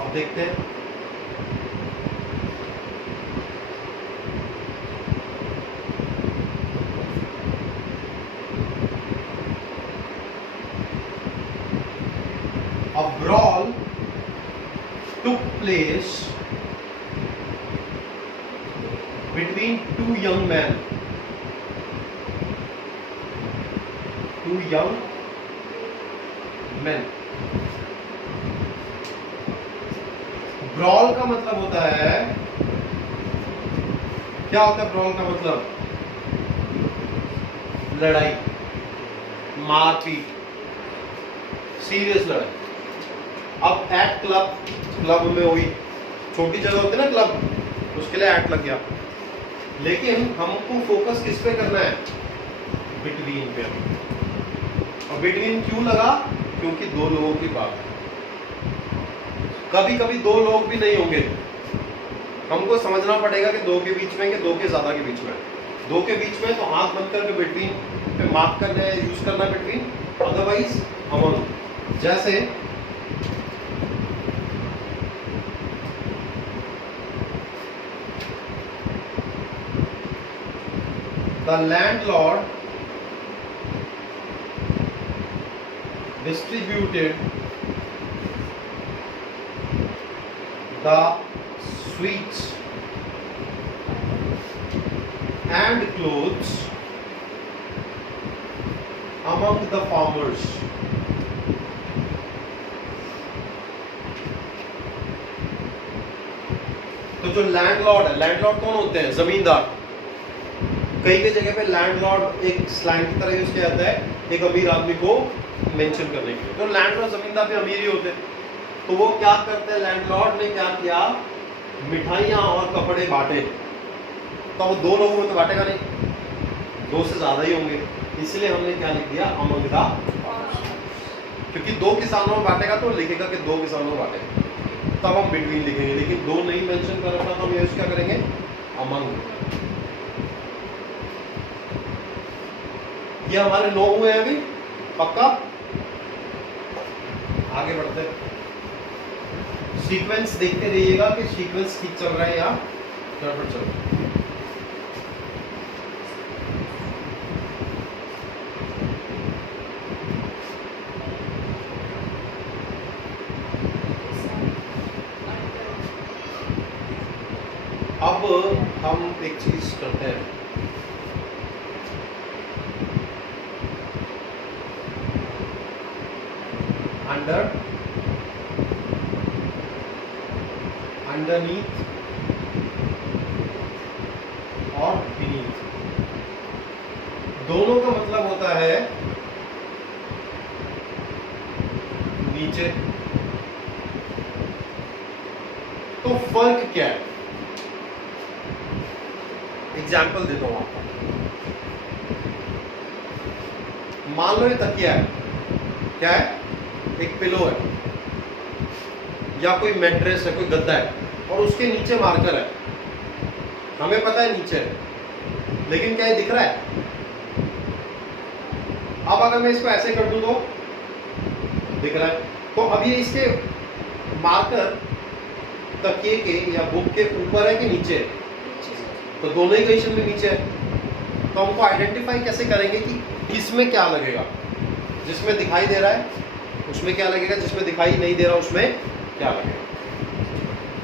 अब देखते हैं। A brawl took place between 2 young men. 2 young men. Brawl का मतलब होता है, क्या होता है ब्रॉल का मतलब? लड़ाई, मारपीट, सीरियस लड़ाई। अब एट क्लब, क्लब में हुई, छोटी जगह होती है ना क्लब, उसके लिए एट लग गया। लेकिन हमको फोकस किस पे करना है? बिटवीन पे। और बिटवीन क्यों लगा? क्योंकि 2 लोगों की बात है। कभी कभी 2 लोग भी नहीं होंगे, हमको समझना पड़ेगा कि 2 के बीच में कि 2 के ज्यादा के बीच में। 2 के बीच में तो हाथ बंद करके बिटवीन पे मार्क करना है, यूज करना बिटवीन, अदरवाइज अमंग। जैसे the landlord distributed the sweets and clothes among the farmers. तो जो लैंडलॉर्ड है, लैंडलॉर्ड कौन होते हैं? जमींदार। कई कई जगह पे लैंडलॉर्ड एक स्लैंग की तरह यूज किया जाता है एक अमीर आदमी को मेंशन करने के लिए। तो लैंडलॉर्ड, जमींदार भी अमीर ही होते हैं। तो वो क्या करते हैं, लैंडलॉर्ड ने क्या किया, मिठाइयाँ और कपड़े बांटे। तो वो 2 लोगों में तो बांटेगा नहीं, 2 से ज्यादा ही होंगे, इसलिए हमने क्या लिख दिया, अमंग द। क्योंकि 2 किसानों में बांटेगा तो लिखेगा कि 2 किसानों में बांटेगा, तब हम बिटवीन लिखेंगे। लेकिन 2 नहीं मेंशन कर रखा तो हम यूज क्या करेंगे, अमंग। ये हमारे 9 हुए हैं अभी, पक्का? आगे बढ़ते हैं। सीक्वेंस देखते रहिएगा कि सीक्वेंस ठीक चल रहा है या गड़बड़ चल रहा है। अब हम एक चीज करते हैं, अंडर, अंडरनीथ और बीनीथ। दोनों का मतलब होता है नीचे। तो फर्क क्या है? एग्जाम्पल देता हूं आपको। मान लो ये तकिया है, क्या है? एक पिलो है या कोई मैट्रेस है, कोई गद्दा है, और उसके नीचे मार्कर है, हमें पता है नीचे है, लेकिन क्या ये दिख रहा है? अब अगर मैं इसको ऐसे कर दूं तो दिख रहा है। तो अब ये इसके मार्कर तकिए के या बुक के ऊपर है कि नीचे है? तो दोनों ही कंडीशन में नीचे है। तो हमको आइडेंटिफाई कैसे करेंगे कि किसमें क्या लगेगा? जिसमें दिखाई दे रहा है उसमें क्या लगेगा, जिसमें दिखाई नहीं दे रहा उसमें क्या लगेगा?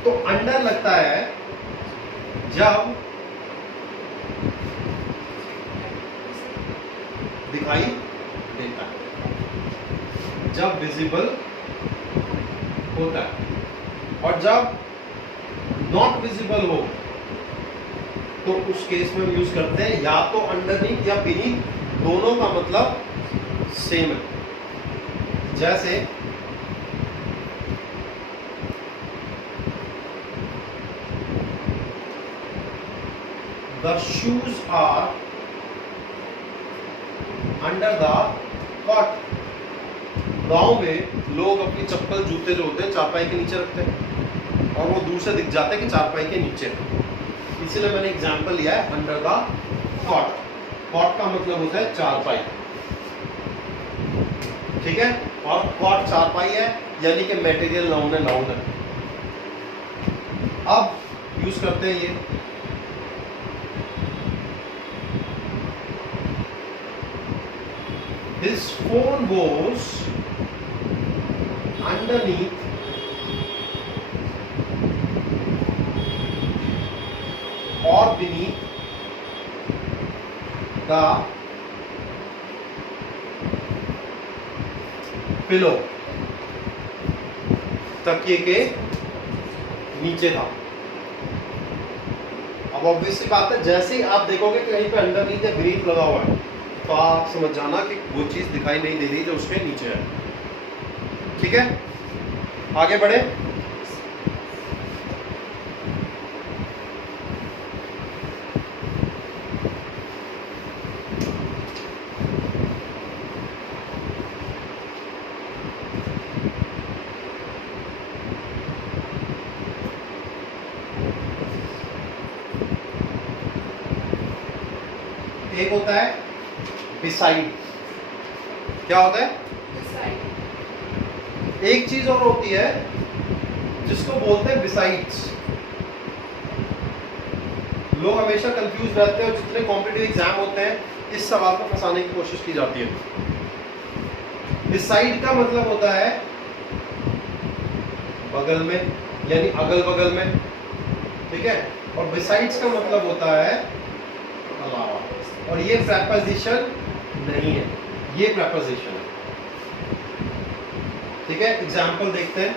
तो अंडर लगता है जब दिखाई देता है, जब विजिबल होता है, और जब नॉट विजिबल हो तो उस केस में हम यूज करते हैं या तो अंडरनीथ या बीनीथ, दोनों का मतलब सेम है। जैसे the shoes are under the cot. गांव में लोग अपनी चप्पल जूते जो होते हैं चारपाई के नीचे रखते हैं और वो दूर से दिख जाता है कि चारपाई के नीचे है। इसीलिए मैंने एग्जांपल लिया है अंडर द कॉट। कॉट का मतलब होता है चारपाई, ठीक है, और कॉट चारपाई है यानी कि मटेरियल नाउन है, नाउन है। अब यूज करते हैं ये, his phone was underneath or beneath the pillow, तकिए के नीचे था। अब ऑब्वियसली बात है, जैसे ही आप देखोगे कहीं पे अंडरनीथ या बीनीथ लगा हुआ है तो आप समझ जाना कि वो चीज दिखाई नहीं दे रही जो उसके नीचे है, ठीक है। आगे बढ़े। एक होता है बिसाइड। क्या होता है? एक चीज और होती है जिसको बोलते हैं बिसाइड्स। लोग हमेशा कंफ्यूज रहते हैं और जितने कॉम्पिटिटिव एग्जाम होते हैं इस सवाल को फंसाने की कोशिश की जाती है। बिसाइड का मतलब होता है बगल में, यानी अगल बगल में, ठीक है। और बिसाइड्स का मतलब होता है अलावा, और ये प्रेपोजिशन नहीं है, ये प्रेपोजिशन है, ठीक है। एग्जाम्पल देखते हैं।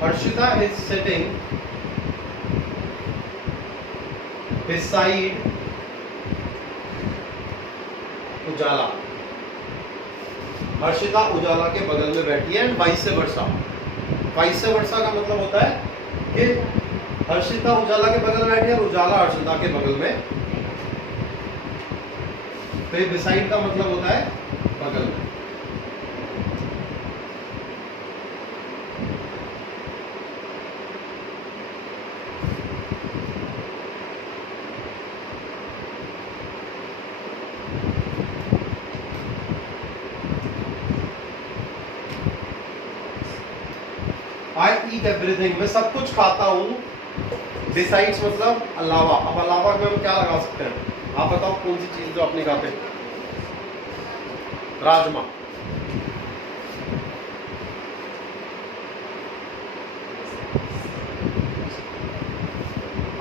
Harshita is sitting beside उजाला। हर्षिता उजाला के बगल में बैठी है, and vice versa. Vice versa का मतलब होता है कि हर्षिता उजाला के बगल में बैठी है और उजाला हर्षिता के बगल में। फिर बिसाइड का मतलब होता है बगल में। I eat everything, मैं सब कुछ खाता हूँ। Besides मतलब अलावा। अब अलावा में हम क्या लगा सकते हैं? आप बताओ कौन सी चीज जो आप नहीं खाते? Rajma.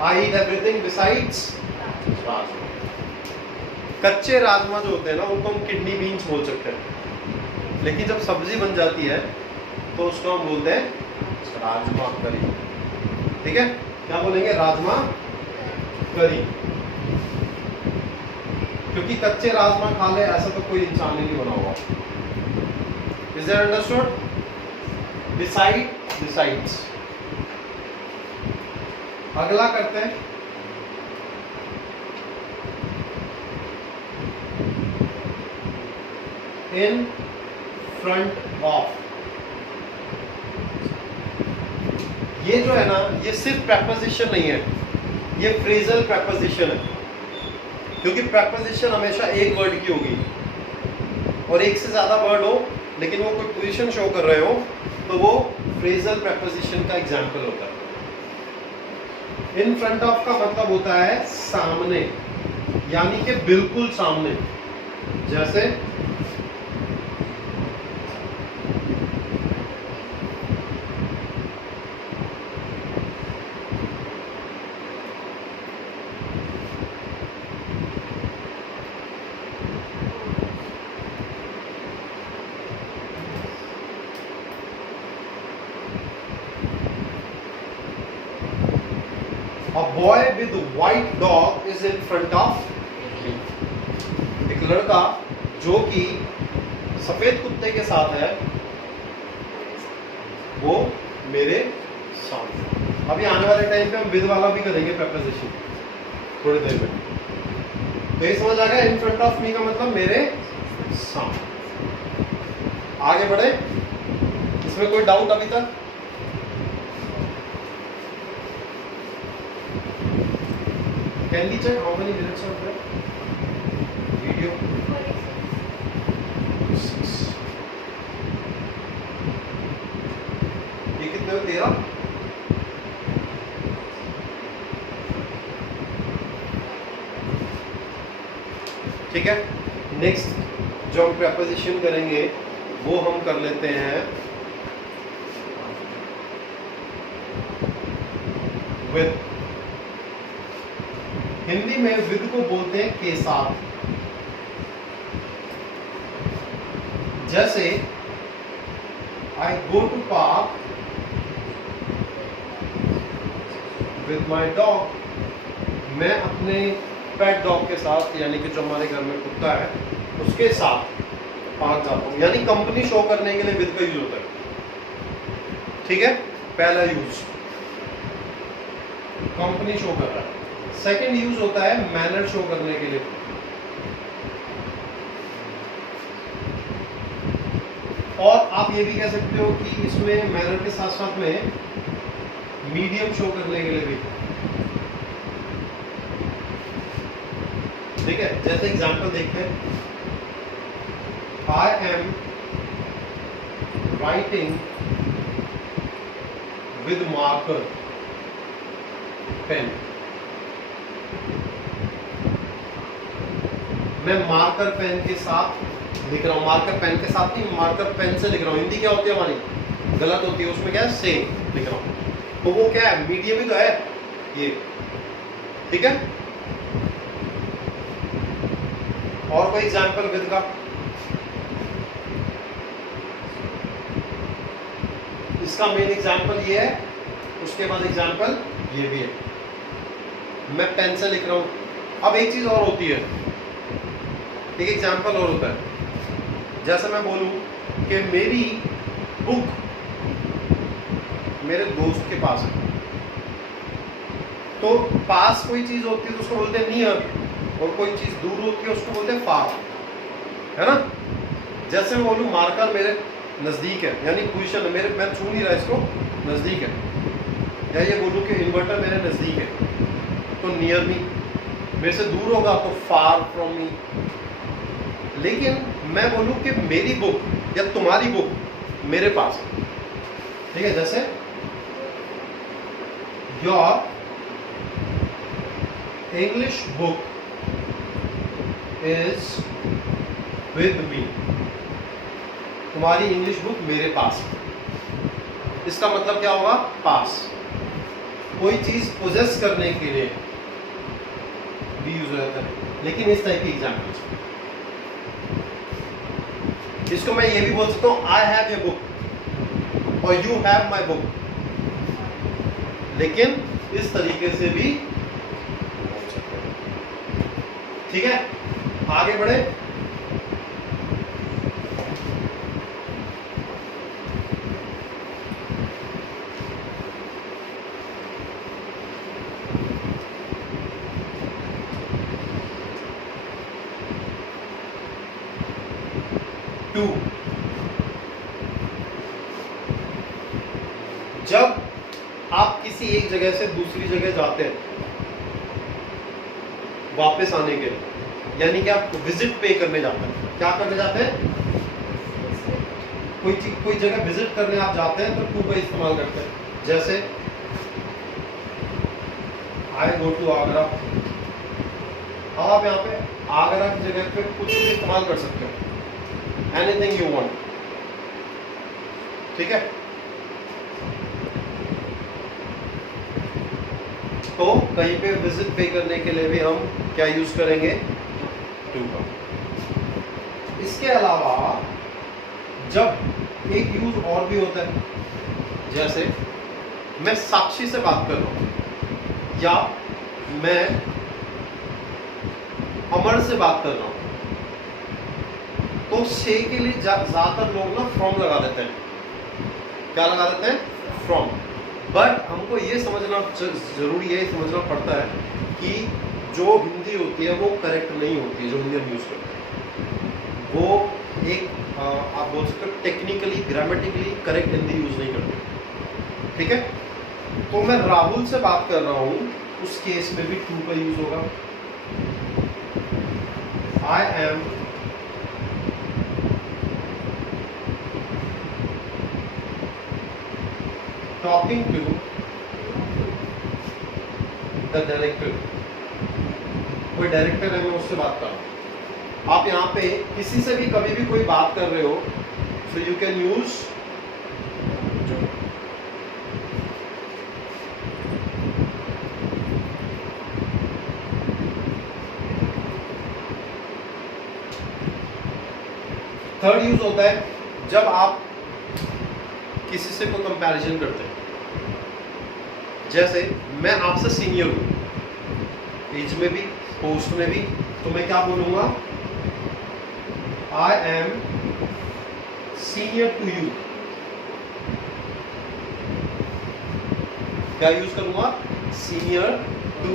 I eat everything besides rajma. कच्चे राजमा जो होते हैं ना उनको हम किडनी बीन्स बोल सकते हैं, लेकिन जब सब्जी बन जाती है तो उसको हम बोलते हैं राजमा करी, ठीक है। क्या बोलेंगे? राजमा करी, क्योंकि कच्चे राजमा खा ले ऐसा तो कोई इंसान ही नहीं बना हुआ। Is that understood? Beside, besides. अगला करते हैं इन फ्रंट ऑफ, ये जो है ना, ये सिर्फ प्रेपोजिशन नहीं है, ये फ्रेजल प्रेपोजिशन है, क्योंकि प्रेपोजिशन हमेशा एक वर्ड की होगी, और एक से ज्यादा वर्ड हो लेकिन वो कोई पोजीशन शो कर रहे हो तो वो फ्रेजल प्रेपोजिशन का एग्जाम्पल होता है। इन फ्रंट ऑफ का मतलब होता है सामने, यानी कि बिल्कुल सामने। जैसे A boy with white dog is in front of me. एक लड़का जो कि सफेद कुत्ते के साथ है वो मेरे सामने। अभी आने वाले टाइम पे हम विद वाला भी करेंगे प्रेपोजिशन थोड़ी देर में। तो ये समझ आ गया, इन फ्रंट ऑफ मी का मतलब मेरे सामने। आगे बढ़े, इसमें कोई डाउट अभी तक? Can we check how many minutes are there? Video. 6. ये कितने हो? 13? ठीक है, नेक्स्ट जो हम प्रेपोजिशन करेंगे वो हम कर लेते हैं विद। हिंदी में विद को बोलते हैं के साथ। जैसे I go to park with my dog, मैं अपने पेट डॉग के साथ, यानी कि जो हमारे घर में कुत्ता है उसके साथ पार्क जाता हूं, यानी कंपनी शो करने के लिए विद का यूज होता है। ठीक है, पहला यूज कंपनी शो कर रहा है। सेकेंड यूज होता है मैनर शो करने के लिए। और आप ये भी कह सकते हो कि इसमें मैनर के साथ साथ में मीडियम शो करने के लिए भी। ठीक है, जैसे एग्जांपल देखते हैं, I am writing with marker pen. मैं मार्कर पेन के साथ लिख रहा हूं, मार्कर पेन के साथ नहीं, मार्कर पेन से लिख रहा हूं। हिंदी क्या होती है हमारी, गलत होती है, उसमें क्या है से लिख रहा हूं, तो वो क्या है, मीडियम ही तो है ये। ठीक है, और कोई एग्जांपल विद का? इसका मेन एग्जांपल ये है, उसके बाद एग्जांपल ये भी है। मैं पेन से लिख रहा हूं। अब एक चीज और होती है, एक एग्जाम्पल और होता है। जैसे मैं बोलूं कि मेरी बुक मेरे दोस्त के पास है, तो पास कोई चीज होती है तो उसको बोलते हैं नियर, और कोई चीज दूर होती है उसको बोलते हैं फार, है ना। जैसे मैं बोलूं मार्कर मेरे नजदीक है, यानी पोजीशन है, मेरे मैं छू नहीं रहा इसको, नजदीक है। या ये बोलूं कि इन्वर्टर मेरे नजदीक है तो नियर मी, मेरे से दूर होगा तो फार फ्रॉम मी। लेकिन मैं बोलूं कि मेरी बुक या तुम्हारी बुक मेरे पास है, ठीक है, जैसे your English book is with me, तुम्हारी इंग्लिश बुक मेरे पास है। इसका मतलब क्या होगा, पास। कोई चीज पोजेस करने के लिए भी यूज होता है, लेकिन इस टाइप की एग्जाम्पल्स। इसको मैं ये भी बोल सकता हूं, आई हैव ए बुक और यू हैव माई बुक, लेकिन इस तरीके से भी बोल सकते हैं। ठीक है, आगे बढ़े। टू। जब आप किसी एक जगह से दूसरी जगह जाते हैं वापस आने के लिए, यानी कि आप विजिट पे करने जाते हैं। क्या करने जाते हैं? कोई जगह विजिट करने आप जाते हैं तो टू का इस्तेमाल करते हैं। जैसे आई गो टू आगरा। अब आप यहाँ पे आगरा की जगह पे कुछ भी इस्तेमाल कर सकते हो, एनीथिंग यू वांट। ठीक है, तो कहीं पे विजिट पे करने के लिए भी हम क्या यूज करेंगे? टू का। इसके अलावा जब एक यूज और भी होता है, जैसे मैं साक्षी से बात कर रहा हूं या मैं अमर से बात कर रहा हूं, तो से के लिए ज्यादातर लोग ना फ्रॉम लगा देते हैं। क्या लगा देते हैं? फ्रॉम। बट हमको ये समझना जरूरी है, समझना पड़ता है कि जो हिंदी होती है वो करेक्ट नहीं होती है, जो हिंदी हम यूज करते हैं वो एक आप बोल सकते हो technically grammatically correct Hindi use नहीं करते। ठीक है, तो मैं राहुल से बात कर रहा हूं, उस केस में भी टू का यूज होगा। I am talking to the director. कोई डायरेक्टर है, मैं उससे बात कर रहा हूं। आप यहाँ पे किसी से भी कभी भी कोई बात कर रहे हो, so you can use third use होता है जब आप किसी से कोई कंपैरिजन करते हैं। जैसे मैं आपसे सीनियर हूं, एज में भी पोस्ट में भी, तो मैं क्या बोलूंगा? I am senior to you. क्या यूज करूंगा? Senior to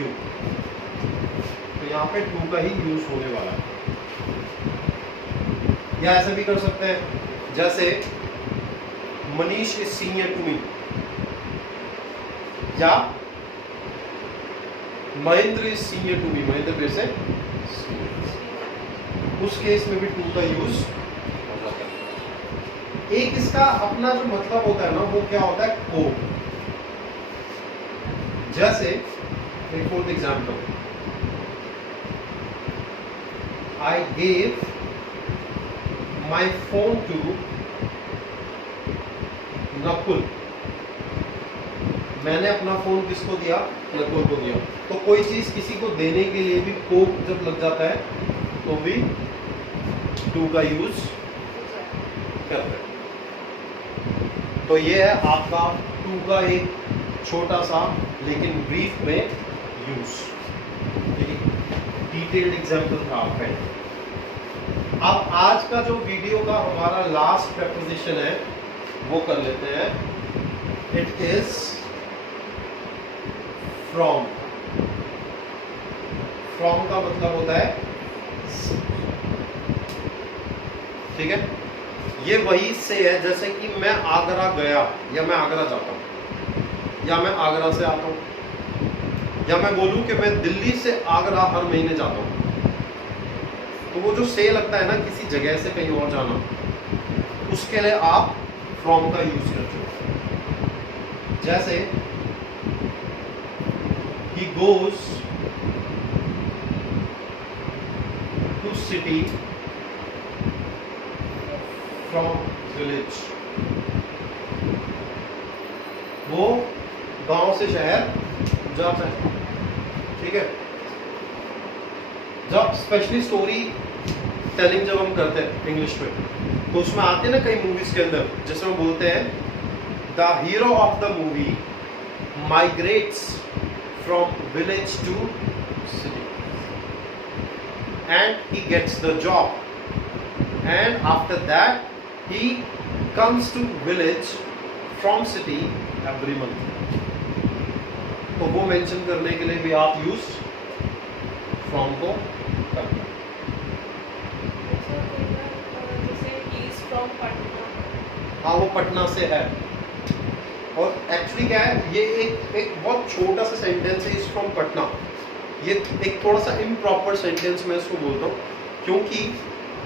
you. तो यहां पे टू का ही यूज होने वाला है। या ऐसा भी कर सकते हैं, जैसे Manish is senior to me, या Mahendra is senior to me, Mahendra मेरे से सीनियर। उस केस में भी टू का यूज हो जाता है। एक इसका अपना जो मतलब होता है ना, वो क्या होता है? को। जैसे एक fourth example, I gave my phone to Nakul. मैंने अपना फोन किसको दिया? नकुल को दिया। तो कोई चीज किसी को देने के लिए भी को जब लग जाता है तो भी टू का यूज करते हैं। तो ये है आपका टू का एक छोटा सा लेकिन ब्रीफ में यूज, डिटेल्ड एग्जांपल था आपका। अब आज का जो वीडियो का हमारा लास्ट प्रेपोजिशन है वो कर लेते हैं। It is from. फ्रॉम का मतलब होता है, ठीक है, ये वही से है जैसे कि मैं आगरा गया या मैं आगरा जाता हूं, या मैं आगरा से आता हूं, या मैं बोलूं कि मैं दिल्ली से आगरा हर महीने जाता हूं। तो वो जो से लगता है ना किसी जगह से कहीं और जाना, उसके लिए आप फ्रॉम का यूज करते हो। जैसे he goes to city from village। वो गांव से शहर जाता है। ठीक है, जब स्पेशली स्टोरी टेलिंग जब हम करते हैं इंग्लिश में, तो उसमें आते हैं ना कई मूवीज के अंदर, जिसमें बोलते हैं the hero of the movie migrates from village to city and he gets the job, and after that he comes to village from city every month। तो वो मेंशन करने के लिए भी आप यूज फ्रॉम को करते हैं। हाँ वो पटना से है। और एक्चुअली क्या है, ये एक बहुत छोटा सा सेंटेंस है, इज फ्रॉम पटना। ये एक थोड़ा सा इम्प्रॉपर सेंटेंस मैं इसको बोलता हूँ, क्योंकि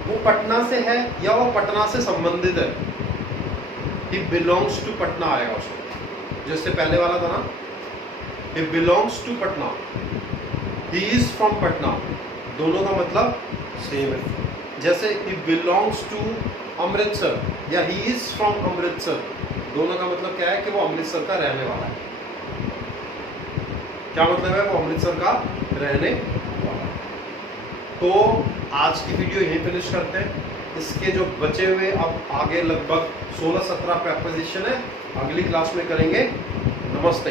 वो पटना से है या वो पटना से संबंधित है। ही बिलोंग्स टू पटना आएगा उसको, जैसे पहले वाला था ना, he belongs to Patna, he is from Patna, दोनों का मतलब सेम है। जैसे ही बिलोंग्स टू अमृतसर या ही इज फ्रॉम अमृतसर, दोनों का मतलब क्या है कि वो अमृतसर का रहने वाला है। क्या मतलब है, वो अमृतसर का रहने वाला है। तो आज की वीडियो यहीं फिनिश करते हैं। इसके जो बचे हुए अब आगे लगभग 16-17 प्रेपोजिशन है, अगली क्लास में करेंगे। नमस्ते।